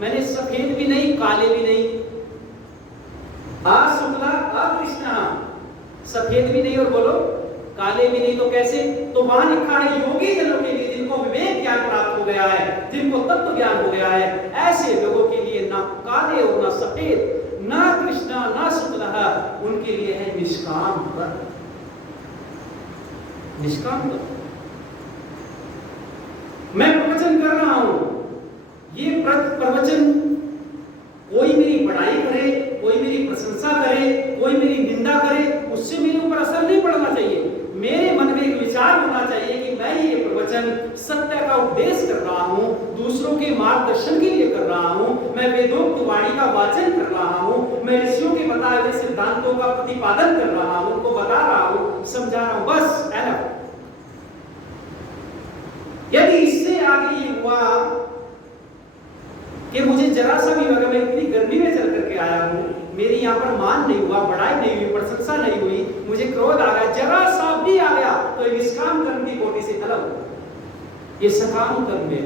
मैंने सफेद भी नहीं, काले भी नहीं, शुक्ला कृष्ण, सफेद भी नहीं और बोलो काले भी नहीं, तो कैसे? तो वहां लिखा है योगी जनों के लिए, जिनको विवेक ज्ञान प्राप्त हो गया है, जिनको तत्व ज्ञान हो गया है, ऐसे लोगों के लिए ना काले और ना सफेद, ना कृष्ण ना शुक्ला, उनके लिए है निष्काम कर्म। निष्काम कर्म। मैं प्रवचन कर रहा हूं, ये प्रवचन कोई मेरी बड़ाई करे, कोई मेरी प्रशंसा करे, कोई मेरी निंदा करे, उससे मेरे ऊपर असर नहीं पड़ना चाहिए। मेरे मन में एक विचार होना चाहिए कि मैं ये प्रवचन सत्य का उपदेश कर रहा हूं, दूसरों के मार्गदर्शन के लिए कर रहा हूं, मैं वेदोक्त वाणी का वाचन कर रहा हूं, मैं ऋषियों के बताए हुए सिद्धांतों का प्रतिपादन कर रहा हूं, उनको बता रहा हूं, समझा रहा हूं, बस एनफ। यदि इससे आगे ये हुआ कि मुझे जरा सा भी लगा, मैं इतनी गर्मी में चल करके आया हूं, मेरी यहाँ पर मान नहीं हुआ, बड़ाई नहीं हुई, प्रशंसा नहीं हुई, मुझे क्रोध आ गया, जरा सा भी आ गया, तो ये निष्काम कर्म की कोटि से अलग, ये सकाम कर्म है।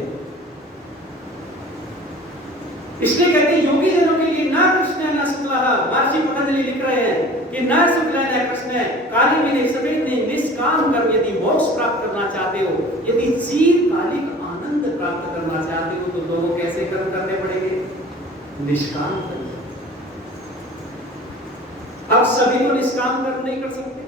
इसलिए कहते हैं योगी जनों के लिए ना कृष्ण है ना शुक्ला, महर्षि पतंजलि लिख रहे हैं कि ना शुक्ला ना कृष्ण है, काली भी नहीं सफेद नहीं, निष्काम कर्म। यदि मोक्ष प्राप्त करना चाहते हो, यदि चिरकालिक आनंद प्राप्त करना चाहते हो, तो लोगों कैसे कर्म करने पड़ेंगे? निष्काम कर्म। अब सभी तो निष्काम कर्म नहीं कर सकते,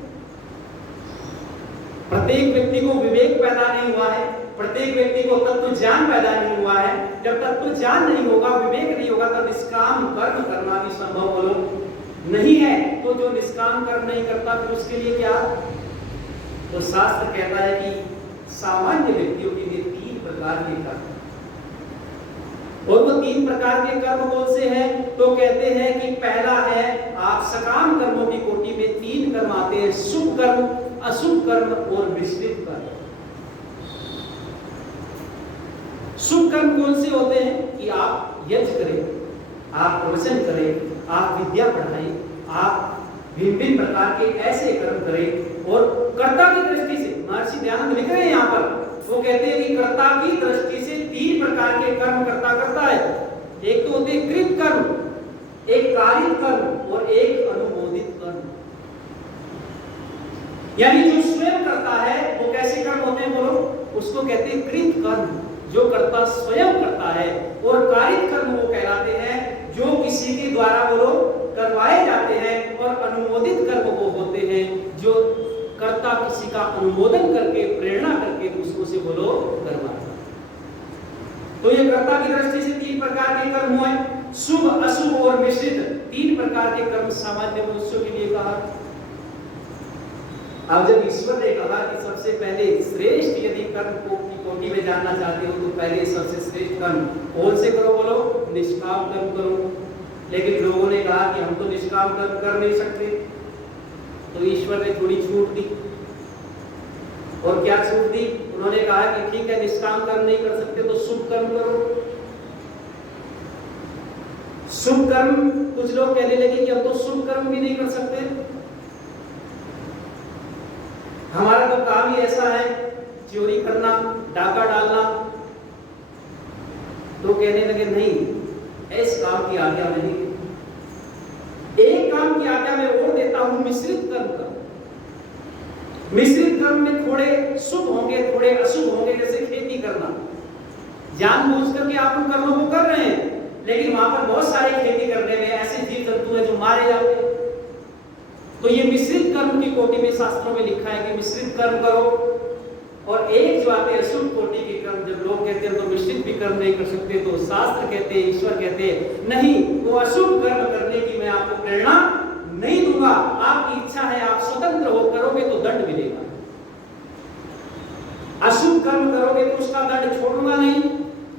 प्रत्येक व्यक्ति को विवेक पैदा नहीं हुआ है, प्रत्येक व्यक्ति को तत्व ज्ञान पैदा नहीं हुआ है। जब तत्व ज्ञान नहीं होगा, विवेक नहीं होगा, तो निष्काम कर्म करना भी संभव बोलो नहीं है। तो जो निष्काम कर्म नहीं करता, फिर उसके लिए क्या? तो शास्त्र कहता है कि सामान्य व्यक्तियों के लिए 3 प्रकार के कर्म, और वो 3 प्रकार के कर्म कौन से हैं? तो कहते हैं कि पहला है, आप सकाम कर्मों की कोटि में 3 कर्म आते हैं, शुभ कर्म, अशुभ कर्म और मिश्रित कर्म। शुभ कर्म कौन से होते हैं? कि आप यज्ञ करें, आप प्रवचन करें, आप विद्या पढ़ाएं, आप भिन्न प्रकार के ऐसे कर्म करें, और कर्ता की दृष्टि से महर्षि दयानंद लिख रहे हैं यहाँ पर, वो कहते हैं कि कर्ता की दृष्टि से 3 प्रकार के कर्म कर्ता करता है। एक तो होते हैं कृत कर्म, एक कारित कर्म और एक अनुमोदित कर्म। यानी जो स्वयं करता है वो कैसे कर्म होते हैं बोलो? उसको कहते हैं कृत कर्म, जो कर्ता स्वयं करता है, और कारित कर्म वो कहलाते हैं जो किसी के द्वारा बोलो करवाए जाते हैं, और अनुमोदित कर्म वो होते हैं जो कर्ता किसी का अनुमोदन करके, प्रेरणा करके दूसरों से बोलो करवाता है। तो ये कर्ता की दृष्टि से 3 प्रकार के कर्म हुए, शुभ, अशुभ और मिश्रित। 3 प्रकार के कर्म सामान्य मनुष्यों के लिए कहा। अब जब ईश्वर ने कहा कि सबसे पहले श्रेष्ठ यदि कर्म को की कोटि में जानना चाहते हो, तो पहले सबसे श्रेष्ठ कर्म कौन से करो बोलो? निष्काम कर्म करो। लेकिन लोगों ने कहा कि हम तो निष्काम कर्म कर नहीं सकते, तो ईश्वर ने थोड़ी छूट दी। और क्या छूट दी? उन्होंने कहा कि ठीक है, निष्काम कर्म नहीं कर सकते तो शुभ कर्म करो। शुभ कर्म, कुछ लोग कहने लगे कि हम तो शुभ कर्म भी नहीं कर सकते, हमारा तो काम ही ऐसा है, चोरी करना, डाका डालना। तो कहने लगे नहीं, इस काम की आज्ञा नहीं, एक काम की आज्ञा मैं और देता हूं, मिश्रित कर्म का। मिश्रित कर्म में थोड़े शुभ होंगे, थोड़े अशुभ होंगे, जैसे खेती करना। जानबूझ करके आप उन कर्मों को कर रहे हैं, लेकिन वहां पर बहुत सारे खेती करने में ऐसे जीव जंतु हैं जो मारे जाते हैं। तो ये मिश्रित कर्म की कोटि में शास्त्रों में लिखा है कि मिश्रित कर्म करो। और एक जो आते हैं अशुभ कोटि के कर्म, जब लोग कहते हैं तो मिश्रित भी कर्म नहीं कर सकते, तो शास्त्र कहते हैं, ईश्वर कहते हैं नहीं, वो अशुभ कर्म करने की मैं आपको प्रेरणा नहीं दूंगा। आपकी इच्छा है, आप स्वतंत्र हो, करोगे तो दंड मिलेगा। अशुभ कर्म करोगे तो उसका दंड छोड़ूंगा नहीं,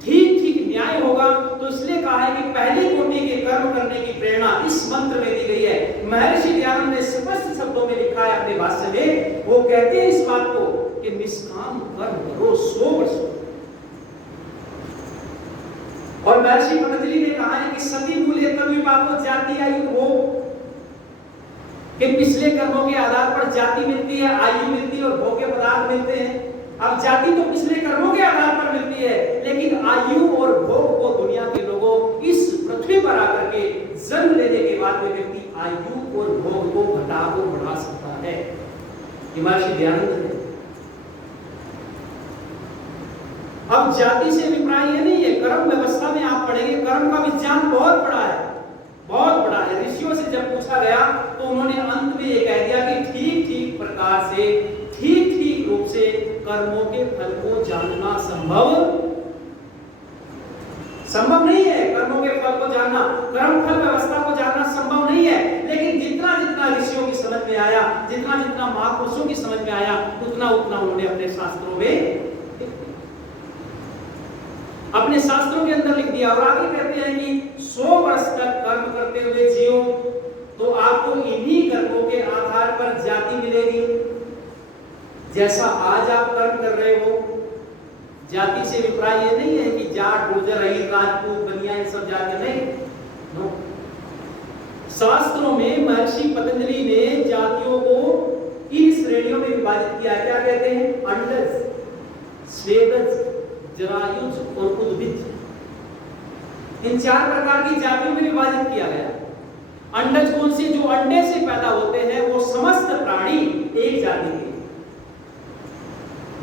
ठीक ठीक न्याय होगा। तो इसलिए कहा है कि पहली कोटि के कर्म करने की प्रेरणा इस मंत्र में दी गई है। महर्षि दयानंद ने स्पष्ट शब्दों में लिखा है अपने भाष्य में, वो कहते हैं इस बात को कि निष्काम कर्म करो 100 वर्ष। और महर्षि पतंजलि ने कहा है कि सती मूल्य कर्म पापो जाति आयु हो, कि पिछले कर्मों के आधार पर जाति मिलती है, आयु मिलती है और भोग्य पदार्थ मिलते हैं। अब जाति तो पिछले कर्मों के आधार पर मिलती है, लेकिन आयु और भोग को दुनिया के लोगों जन्म लेने के बाद में व्यक्ति आयु और भोग को घटा को बढ़ा सकता है। ये महर्षि दयानंद है। अब जाति से अभिप्राय ये नहीं है, कर्म व्यवस्था में आप पढ़ेंगे, कर्म का विज्ञान बहुत बड़ा है, बहुत बड़ा है। ऋषियों से जब पूछा गया तो उन्होंने अंत में ये कह दिया कि ठीक ठीक प्रकार से, ठीक ठीक रूप से कर्मों के फल को जानना संभव नहीं है। कर्मों के फल को जानना, कर्म फल व्यवस्था को जानना संभव नहीं है। लेकिन जितना जितना ऋषियों की समझ में आया, जितना जितना महापुरुषों की समझ में आया, उतना उतना उन्होंने अपने शास्त्रों के अंदर लिख दिया। और आगे कहते हैं कि 100 वर्ष तक कर्म करते हुए जियो तो आपको इन्हीं कर्मों के आधार पर जाति मिलेगी। जैसा आज आप कर्म कर रहे हो, जाति से अभिप्राय ये नहीं है कि जाट, गुर्जर, अहीर, राजपूत, बनिया, इन सब जाति नहीं। नो। शास्त्रों में महर्षि पतंजलि ने जातियों को इन श्रेणियों में विभाजित किया। क्या कहते हैं? अंडज, स्वेदज, जरायुज और उद्भिज। इन 4 प्रकार की जातियों में विभाजित किया गया। अंडज कौन सी? जो अंडे से पैदा होते हैं वो समस्त प्राणी एक जाति के।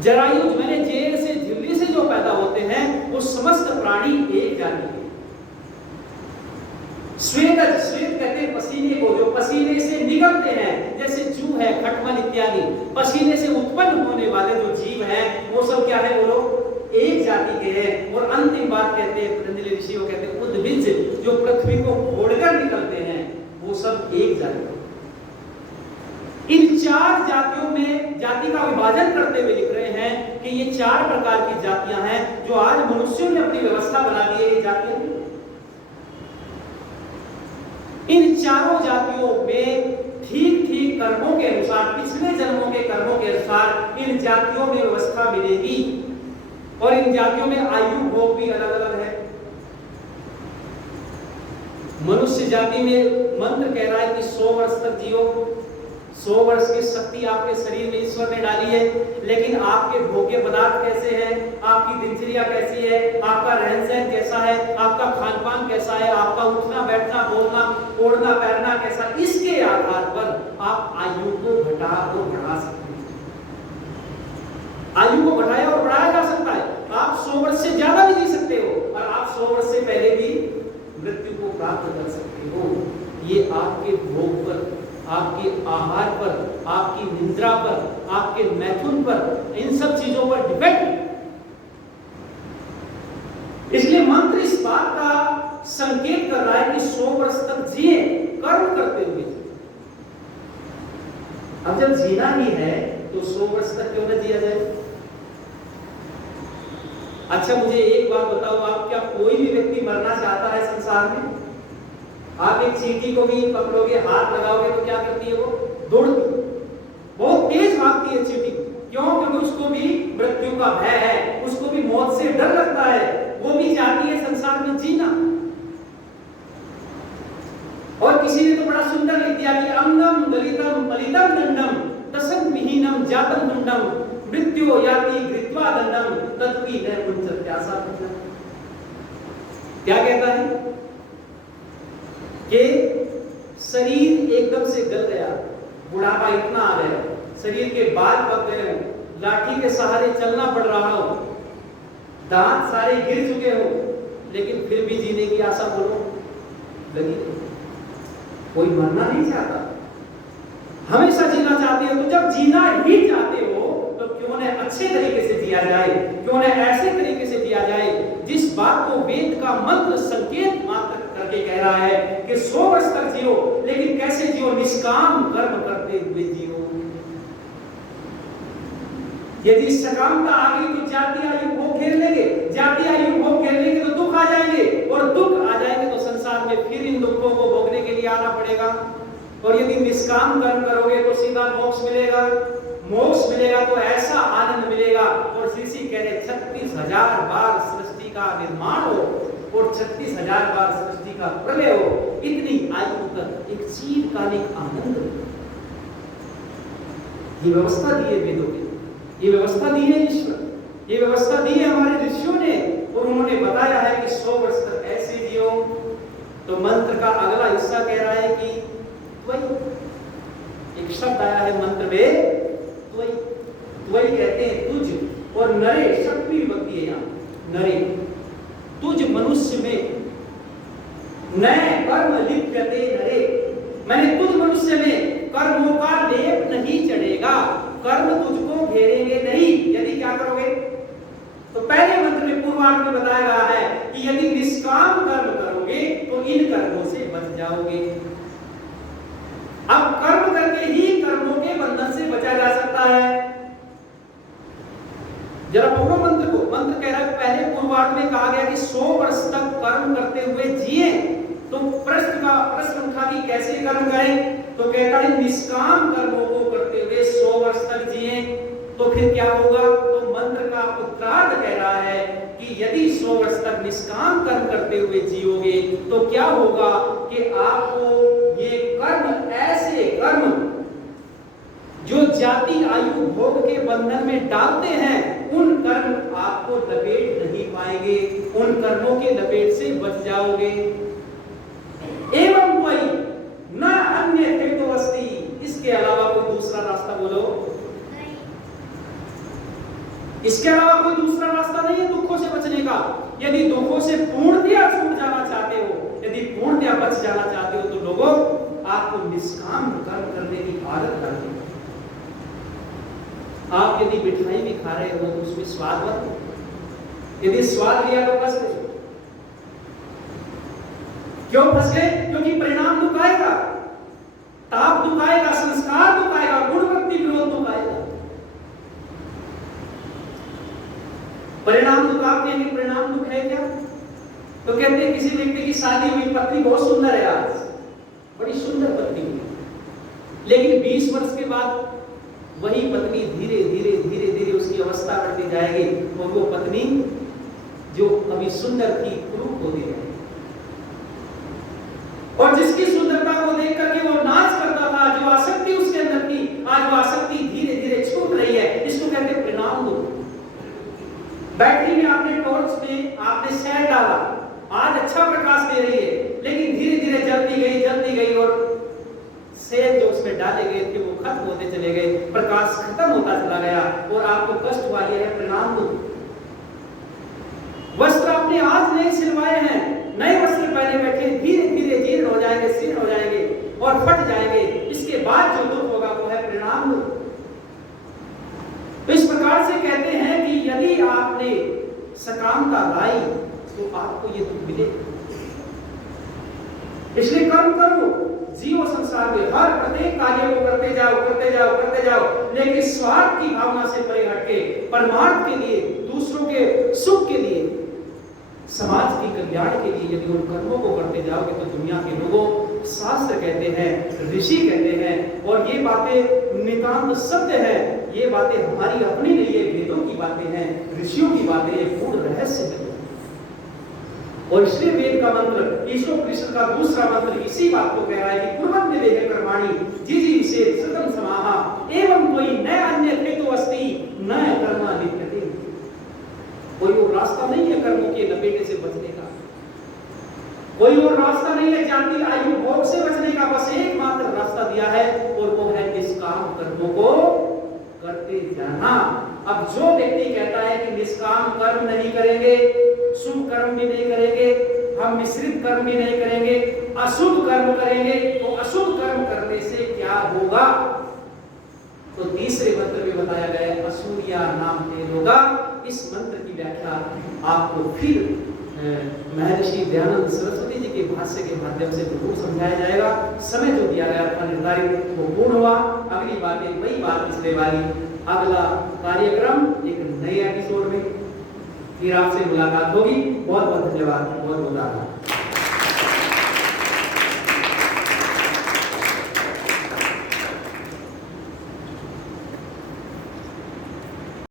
जरायुज मैंने जेर से, झिल्ली से जो पैदा होते हैं वो समस्त प्राणी एक जाति के। स्वेदज, श्वेत कहते हैं पसीने को, जो पसीने से निकलते हैं, जैसे जू है, खटमल इत्यादि। पसीने से उत्पन्न होने वाले जो जीव हैं वो सब क्या है? बोलो, एक जाति के हैं। और अंतिम बात कहते हैं पतंजलि ऋषि, वो कहते हैं उद्भिज, जो पृथ्वी को फोड़कर निकलते हैं, वो सब एक जाति। इन 4 जातियों में जाति का विभाजन करते हुए लिख रहे हैं कि ये 4 प्रकार की जातियां हैं जो आज मनुष्यों ने अपनी व्यवस्था बना दी है। ये जातियां, इन चारों जातियों में ठीक ठीक कर्मों के अनुसार, पिछले जन्मों के कर्मों के अनुसार इन जातियों में व्यवस्था मिलेगी। और इन जातियों में आयु भोग भी अलग अलग है। मनुष्य जाति में मंत्र कह रहा है कि 100 वर्ष तक जियो। 100 वर्ष की शक्ति आपके शरीर में ईश्वर ने डाली है। लेकिन आपके भोग्य पदार्थ कैसे हैं, आपकी दिनचर्या कैसी है, आपका रहन सहन कैसा है, आपका खान पान कैसा है, आपका उठना बैठना, बोलना, ओढ़ना पहनना कैसा, इसके आधार पर आप आयु को घटा और बढ़ा सकते हैं। आयु को घटाया और बढ़ाया जा सकता है। आप 100 वर्ष से ज्यादा भी जी सकते हो और आप 100 वर्ष से पहले भी मृत्यु को प्राप्त कर सकते हो। ये आपके भोग पर, आपके आहार पर, आपकी निद्रा पर, आपके मैथुन पर, इन सब चीजों पर डिपेंड। इसलिए मंत्र इस बात का संकेत कर रहा है कि 100 वर्ष तक जिए, कर्म करते हुए। अब जब जीना ही है तो 100 वर्ष तक क्यों न जिया जाए? अच्छा, मुझे एक बात बताओ, आप क्या कोई भी व्यक्ति मरना चाहता है संसार में? आप एक चींटी को भी पकड़ोगे, हाथ लगाओगे तो क्या करती है? वो दौड़ती, बहुत तेज भागती है चींटी। क्यों? क्योंकि उसको भी मृत्यु का भय है, उसको भी मौत से डर लगता है, वो भी चाहती है संसार में जीना। और किसी ने तो बड़ा सुंदर लिख दिया कि अंगम दलितम पलितम दंडम दशम विहीनम जातम दंडम मृत्यु याति गृत्वा दंडम तत्वी न मुंचत प्यासा। क्या कहता है कि शरीर एकदम से गल गया, बुढ़ापा इतना आ गया, शरीर के बाल पक गए हो, लाठी के सहारे चलना पड़ रहा हो, दांत सारे गिर चुके हो, लेकिन फिर भी जीने की आशा बोलो लगी। कोई मरना नहीं चाहता, हमेशा जीना चाहते हो। तो जब जीना ही चाहते हो तो क्यों न अच्छे तरीके से जिया जाए, क्यों न ऐसे तरीके से जिया जाए जिस बात को वेद का मंत्र संकेत मात्र करके कह रहा है कि 100 वर्ष तक जियो। लेकिन कैसे जियो? निष्काम कर्म करते हुए जियो। यदि सकामता आ गई तो जाति आयु भोग घेर लेंगे, जाति आयु भोग घेर लेंगे तो दुख आ जाएंगे, और दुख आ जाएंगे तो संसार में फिर इन दुखों को भोगने के लिए आना पड़ेगा। और यदि निष्काम कर्म करोगे तो सीधा मोक्ष मिलेगा, मोक्ष मिलेगा तो ऐसा आनंद मिलेगा। और ऋषि कह रहे 36,000 बार सृष्टि का निर्माण हो और 36,000 बार सृष्टि का प्रलय हो, इतनी आयु तक एक चिरकालिक आनंद। ये व्यवस्था दी है वेदों में, ये व्यवस्था दी है ईश्वर, ये व्यवस्था दी है हमारे ऋषियों ने। और उन्होंने बताया है कि 100 वर्ष तक ऐसे जियो तो मंत्र का अगला हिस्सा कह रहा है कि त्वयि, एक शब्द आया है मंत्र में त्वयि। त्वयि कहते हैं तुझ, और नरे शब्द भी विभक्ति है यहाँ, नरे, तुझ मनुष्य में, नए कर्म लिप्यते नरे, मैंने तुझ मनुष्य में कर्मों का लेप नहीं चढ़ेगा, कर्म तुझको घेरेंगे नहीं यदि क्या करोगे। तो पहले मंत्र में पूर्वार्ध में बताया गया है कि यदि निष्काम कर्म करोगे तो इन कर्मों से बच जाओगे। अब कर्म करके ही कर्मों के बंधन से बचा जा सकता है। जरा पढ़ो मंत्र को। मंत्र कह रहा है, पहले पूर्वार्ध में कहा गया कि 100 वर्ष तक कर्म करते हुए जिए, तो प्रश्न उठा कि कैसे कर्म करें, तो कहता है निष्काम कर्मों को करते हुए 100 वर्ष तक जिए, तो फिर क्या होगा। तो मंत्र का उत्तरार्ध कह रहा है कि यदि 100 वर्ष तक निष्काम कर्म करते हुए जियोगे तो क्या होगा कि आपको ये कर्म, ऐसे कर्म जो जाति आयु भोग के बंधन में डालते हैं, उन कर्म आपको लपेट नहीं पाएंगे, उन कर्मों के लपेट से बच जाओगे। एवं कोई न अन्य हेतुवस्ति, इसके अलावा कोई दूसरा रास्ता बोलो, इसके अलावा कोई दूसरा रास्ता नहीं है दुखों से बचने का। यदि दुखों से पूर्णतया छूट जाना चाहते हो, यदि पूर्णतया बच जाना चाहते हो, तो लोगों आपको निष्काम कर्म करने की आदत करनी है। आप यदि मिठाई भी खा रहे हो तो उसमें स्वाद मत, यदि स्वाद लिया तो फंस गए। क्यों फंस गए? क्योंकि परिणाम दुख आएगा, ताप दुख आएगा, संस्कार दुख आएगा, गुण वृत्ति विरोध दुख आएगा। परिणाम दुख, आप कहेंगे परिणाम दुख है क्या? तो कहते हैं किसी व्यक्ति की शादी हुई, पत्नी बहुत सुंदर है, आज बड़ी सुंदर पत्नी हुई, लेकिन 20 वर्ष के बाद वही पत्नी धीरे धीरे धीरे धीरे उसकी अवस्था बढ़ती जाएगी और वो पत्नी जो अभी सुंदर थी कुरूप होती जाएगी। और जिसकी सुंदरता को देख करके वो नाच करता था, जो आसक्ति उसके अंदर थी, आज वो आसक्ति धीरे धीरे छूट रही है। इसको कहते हैं परिणाम दुख। बैटरी में आपने टॉर्च में आपने शहद डाला, आज अच्छा प्रकाश दे रही है, लेकिन धीरे धीरे जलती गई और शहद जो उसमें डाले गए थे वो खत्म होते चले गए, प्रकाश खत्म होता चला गया और आपको कष्ट हुआ। यह है परिणाम दुख। वस्त्र आपने आज नए सिलवाए हैं, नए वस्त्र पहने बैठे, धीरे धीरे जीर्ण हो जाएंगे, शीर्ण हो जाएंगे और फट जाएंगे। इसके बाद जो दुख होगा वो है परिणाम दुख। तो इस प्रकार से कहते हैं कि यदि आपने सकामता लाई तो आपको ये दुख मिले। इसलिए कर्म करो, जीव संसार में हर प्रत्येक कार्य को करते जाओ, लेकिन स्वार्थ की भावना से परे हटके परमार्थ के लिए, दूसरों के सुख के लिए, समाज के कल्याण के लिए यदि उन कर्मों को करते जाओगे तो दुनिया के लोगों, शास्त्र कहते हैं, ऋषि कहते हैं, और ये बातें नितांत सत्य है, ये बातें हमारी अपनी नहीं है, वेदों की बातें हैं, ऋषियों की बातें, ये पूर्ण रहस्य है। और इसलिए वेद का मंत्र, ईश्वर कृष्ण का दूसरा मंत्र इसी बात को कह रहा है कि कुर्वन्ति वेह कर्माणि जिजी विशेष सतम समाहा एवं कोई न अन्य हेतु अस्ति न कर्मा लिप्यते। कोई और रास्ता नहीं है कर्मों के लपेटे से बचने का, कोई और रास्ता नहीं है जाति आयु भोग से बचने का, बस एकमात्र रास्ता दिया है और वो है निष्काम कर्मों को करते जाना। अब जो व्यक्ति कहता है कि निष्काम कर्म नहीं करेंगे, शुभ कर्म भी नहीं करेंगे, हम मिश्रित कर्म भी नहीं करेंगे, अशुभ कर्म करेंगे, तो अशुभ कर्म करने से क्या होगा? तो तीसरे मंत्र में बताया गया है असूर्या नाम ते लोगा। इस मंत्र की व्याख्या आपको फिर महर्षि दयानंद सरस्वती जी के भाष्य के माध्यम से जरूर समझाया जाएगा। समय जो दिया गया था निर्धारित वो पूर्ण हुआ। अगली बातें वही बात पिछले वाली, अगला कार्यक्रम एक नए एपिसोड में फिर आपसे मुलाकात होगी। बहुत बहुत धन्यवाद, बहुत बहुत आभार।